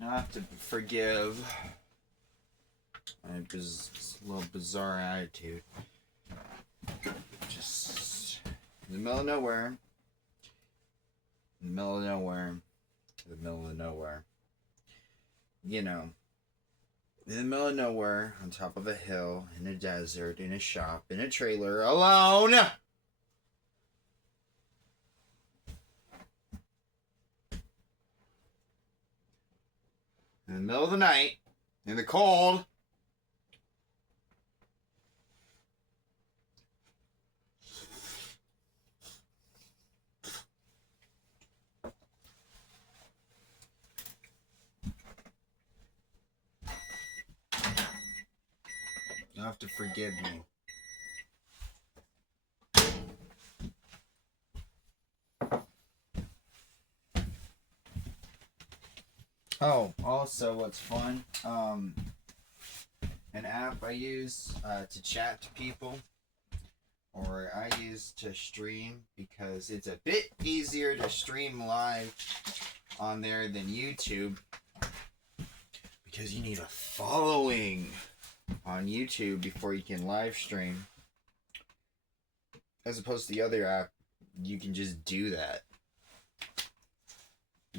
I have to forgive my little bizarre attitude. Just in the middle of nowhere. In the middle of nowhere. The middle of nowhere. You know. In the middle of nowhere, on top of a hill, in a desert, in a shop, in a trailer, alone! In the middle of the night, in the cold. You have to forgive me. Oh, also what's fun, an app I use to chat to people, or I use to stream, because it's a bit easier to stream live on there than YouTube, because you need a following on YouTube before you can live stream. As opposed to the other app, you can just do that.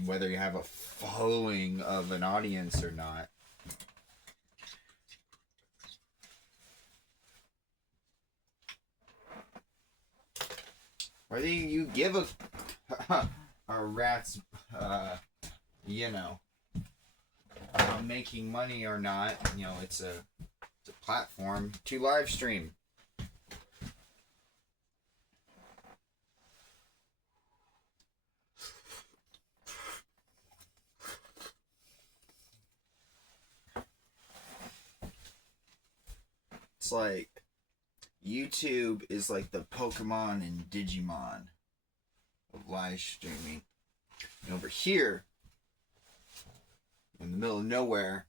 Whether you have a following of an audience or not. Whether you give a rat's, making money or not, it's a platform to live stream. It's like YouTube is like the Pokemon and Digimon of live streaming. And over here, in the middle of nowhere,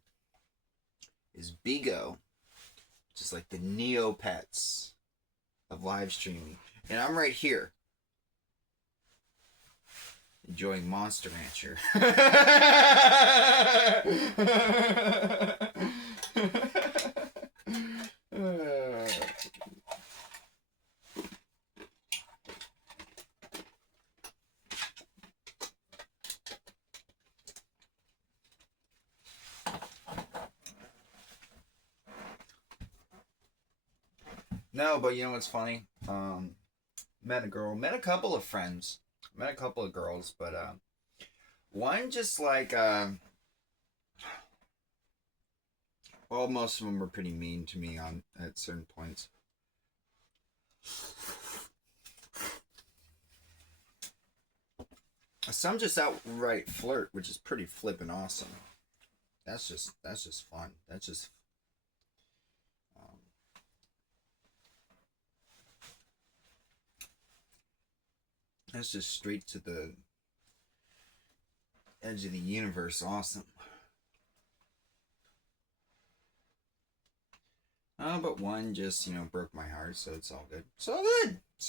is Bigo, which is like the Neopets of live streaming. And I'm right here, enjoying Monster Rancher. No, but you know what's funny? Met a couple of friends, met a couple of girls, but one just like well, most of them were pretty mean to me at certain points. Some just outright flirt, which is pretty flippin' awesome. That's just fun. That's just straight to the edge of the universe awesome. But one just, broke my heart, so it's all good. It's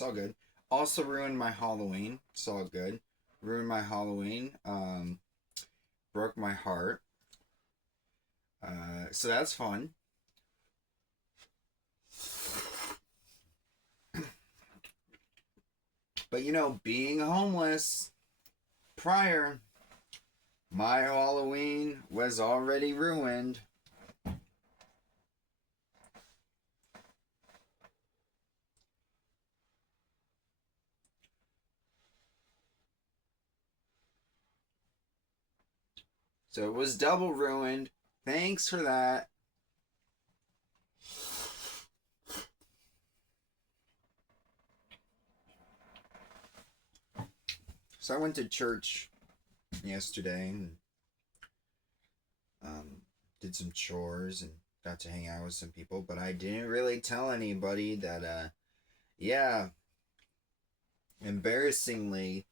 all good. Also ruined my Halloween. It's all good. Ruined my Halloween. Broke my heart. So that's fun. But being homeless prior, my Halloween was already ruined. So it was double ruined. Thanks for that. So I went to church yesterday and did some chores and got to hang out with some people, but I didn't really tell anybody that, embarrassingly,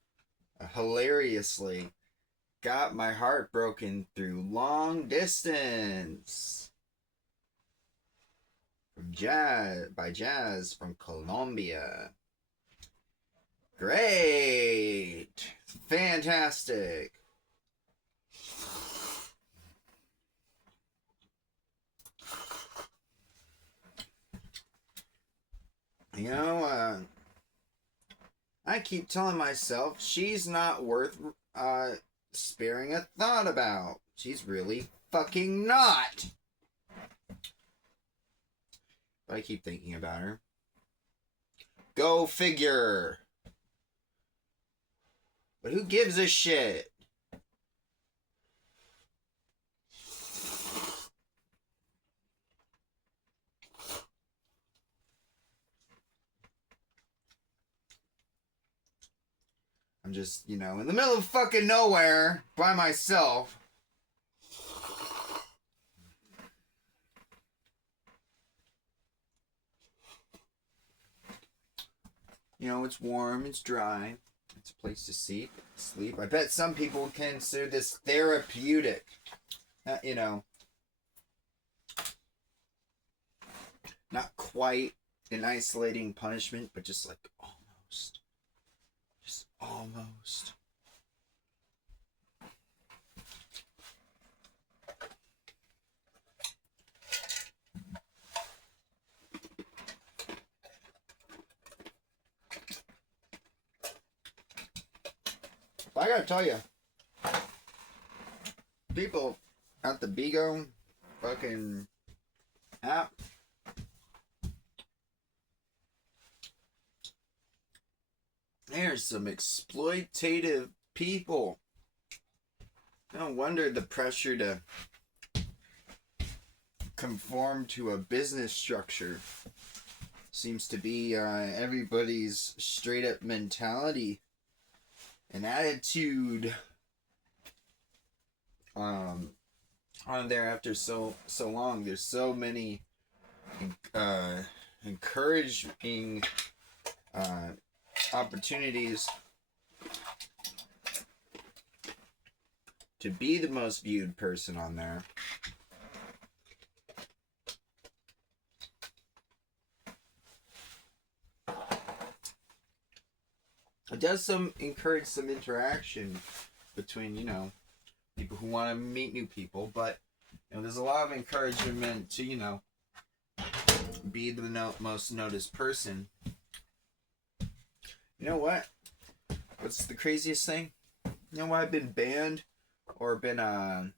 hilariously, got my heart broken through long distance by Jazz from Colombia. Great. Fantastic. You know, I keep telling myself she's not worth sparing a thought about. She's really fucking not. But I keep thinking about her. Go figure. But who gives a shit? I'm just, in the middle of fucking nowhere by myself. It's warm, it's dry. It's a place to sleep. I bet some people consider this therapeutic. Not quite an isolating punishment, but just like almost. Just almost. I gotta tell you, people at the Bigo fucking app, there's some exploitative people. No wonder the pressure to conform to a business structure seems to be everybody's straight up mentality and attitude on there after so long. There's so many encouraging opportunities to be the most viewed person on there. It does encourage some interaction between, people who want to meet new people, but there's a lot of encouragement to, be the most noticed person. You know what? What's the craziest thing? You know why I've been banned or been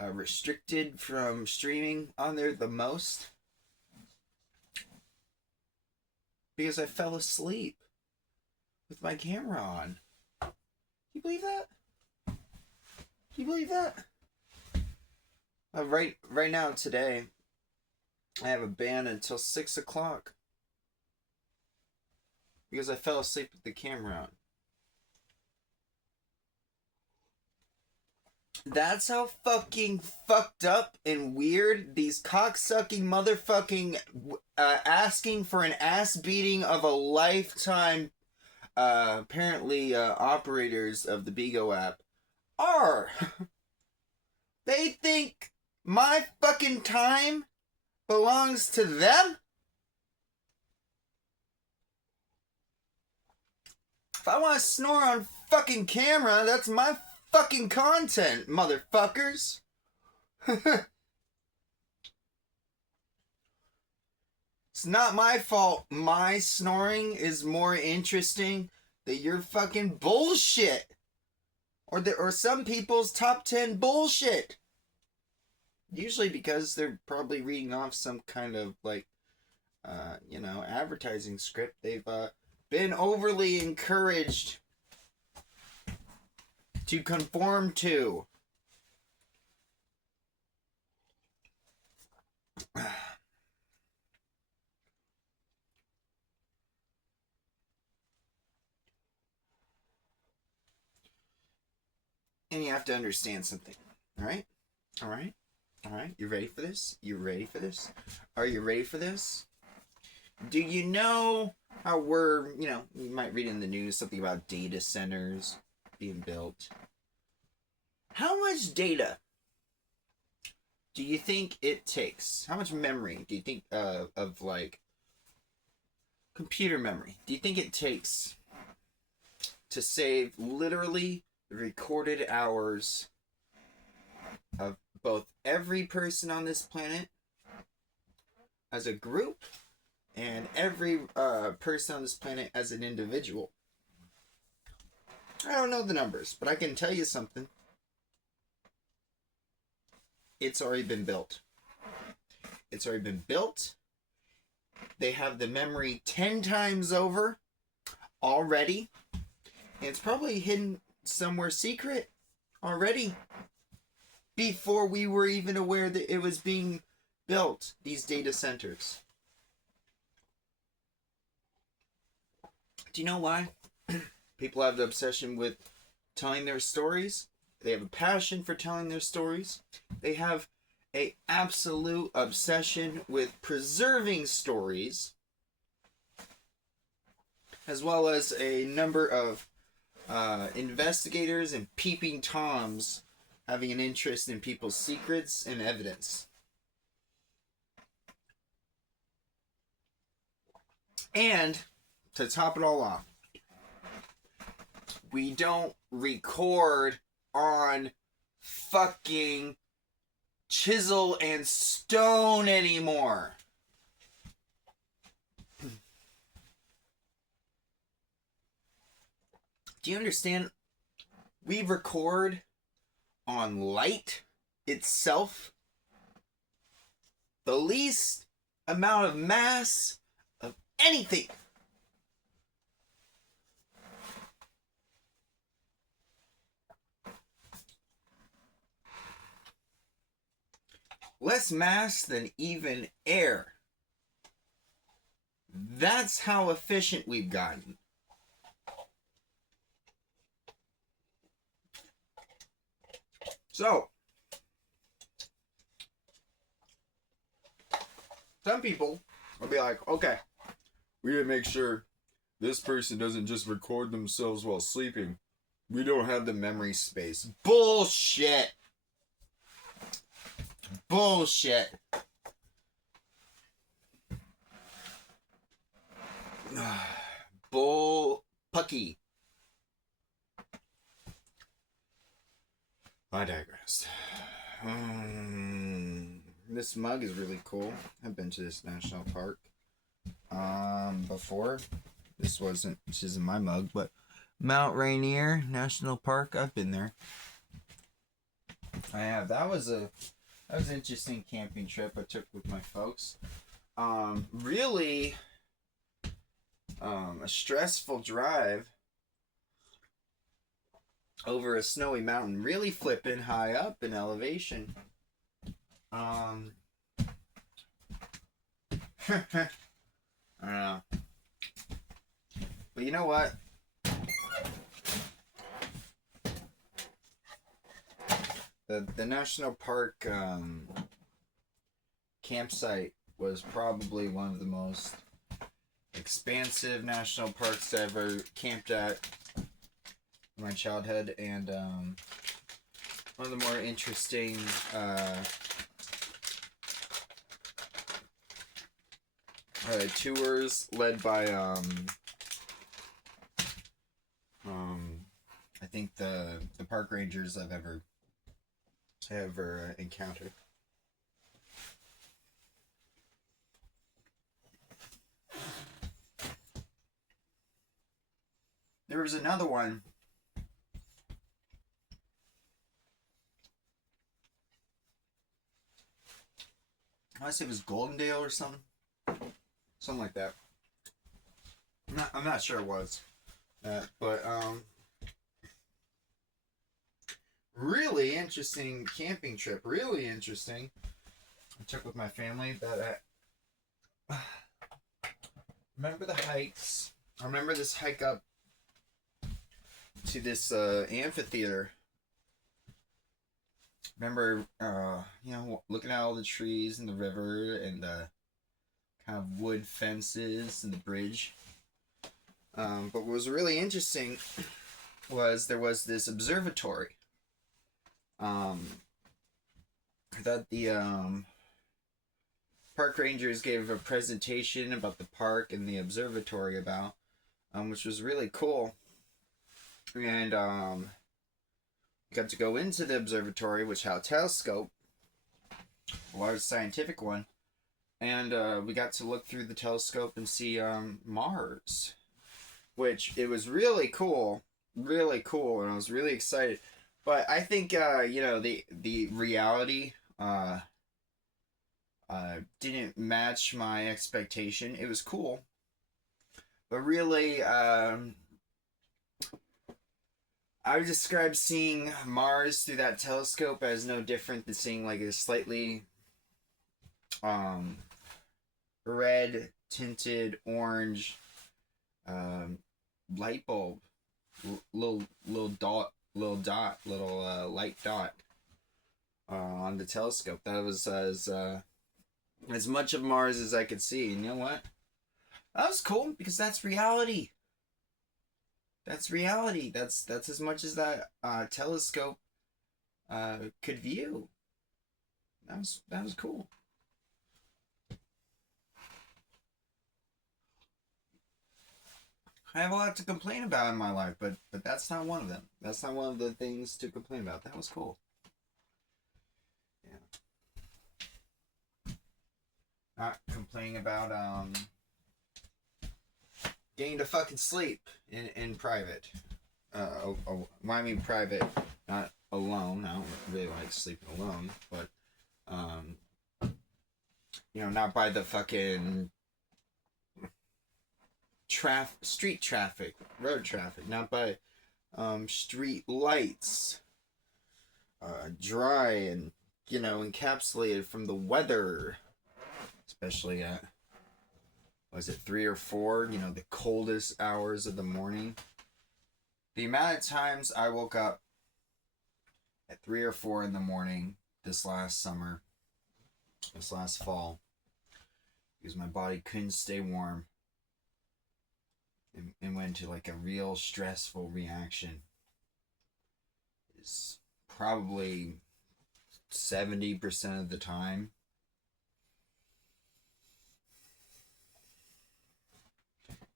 restricted from streaming on there the most? Because I fell asleep with my camera on. Can you believe that? Can you believe that? Right now, today, I have a ban until 6 o'clock. Because I fell asleep with the camera on. That's how fucking fucked up and weird these cocksucking motherfucking asking for an ass beating of a lifetime apparently operators of the Bigo app are. They think my fucking time belongs to them? If I want to snore on fucking camera, that's my fucking content, motherfuckers. It's not my fault my snoring is more interesting than your fucking bullshit. Or some people's top 10 bullshit. Usually because they're probably reading off some kind of advertising script. They've been overly encouraged to conform to. And you have to understand something. Alright? Alright? Alright? You ready for this? You ready for this? Are you ready for this? Do you know how you might read in the news something about data centers being built? How much data do you think it takes? How much memory do you think of computer memory do you think it takes to save literally the recorded hours of both every person on this planet as a group and every person on this planet as an individual. I don't know the numbers, but I can tell you something. It's already been built. It's already been built. They have the memory 10 times over already. And it's probably hidden somewhere secret already before we were even aware that it was being built, these data centers. Do you know why? People have the obsession with telling their stories. They have a passion for telling their stories. They have an absolute obsession with preserving stories, as well as a number of investigators and peeping toms having an interest in people's secrets and evidence. And to top it all off, we don't record on fucking chisel and stone anymore. Do you understand? We record on light itself. The least amount of mass of anything. Less mass than even air. That's how efficient we've gotten. So, some people will be like, okay, we gotta make sure this person doesn't just record themselves while sleeping. We don't have the memory space. Bullshit. Bullshit. Bull pucky. I digress. This mug is really cool. I've been to this national park before. This isn't my mug, but Mount Rainier National Park, I've been there. I have. That was an interesting camping trip I took with my folks. Really a stressful drive over a snowy mountain, really flipping high up in elevation. I don't know. But you know what? The national park campsite was probably one of the most expansive national parks I ever camped at in my childhood, and one of the more interesting tours led by I think the park rangers I've ever encountered. There was another one. I want to say it was Goldendale or something like that. I'm not sure it was, but really interesting camping trip. Really interesting. I took with my family. Remember the hikes. I remember this hike up to this amphitheater. Remember, looking at all the trees and the river and the kind of wood fences and the bridge. But what was really interesting was there was this observatory. I thought the park rangers gave a presentation about the park and the observatory which was really cool. And got to go into the observatory, which had a telescope, a large scientific one, and we got to look through the telescope and see Mars, which it was really cool, and I was really excited. But I think the reality didn't match my expectation. It was cool, but really I would describe seeing Mars through that telescope as no different than seeing like a slightly um, red tinted orange light bulb, little dot, little light dot on the telescope. That was as much of Mars as I could see. And you know what? That was cool because that's reality. That's reality. That's as much as that telescope could view. That was cool. I have a lot to complain about in my life, but that's not one of them. That's not one of the things to complain about. That was cool. Yeah. Not complaining about getting to fucking sleep in private. Well, I mean private, not alone. I don't really like sleeping alone, but not by the fucking street traffic, road traffic, not by street lights, dry and encapsulated from the weather, especially at was it 3 or 4? The coldest hours of the morning. The amount of times I woke up at 3 or 4 in the morning this last summer, this last fall, because my body couldn't stay warm and went into like a real stressful reaction, is probably 70% of the time.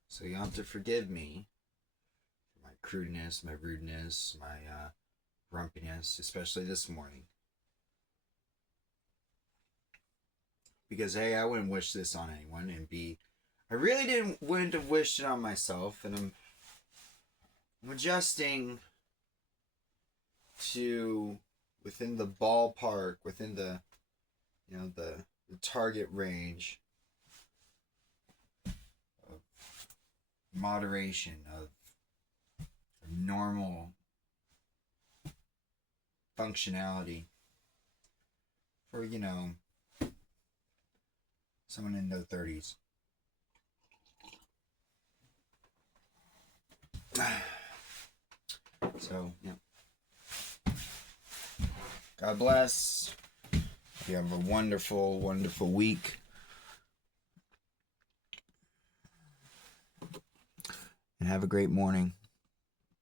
So you have to forgive me for my crudeness, my rudeness, my grumpiness, especially this morning. Because A, I wouldn't wish this on anyone, and B, I really wouldn't have wished it on myself, and I'm adjusting to within the ballpark, within the the target range of moderation, of normal functionality for someone in their 30s. So, yeah. God bless. You have a wonderful, wonderful week. And have a great morning.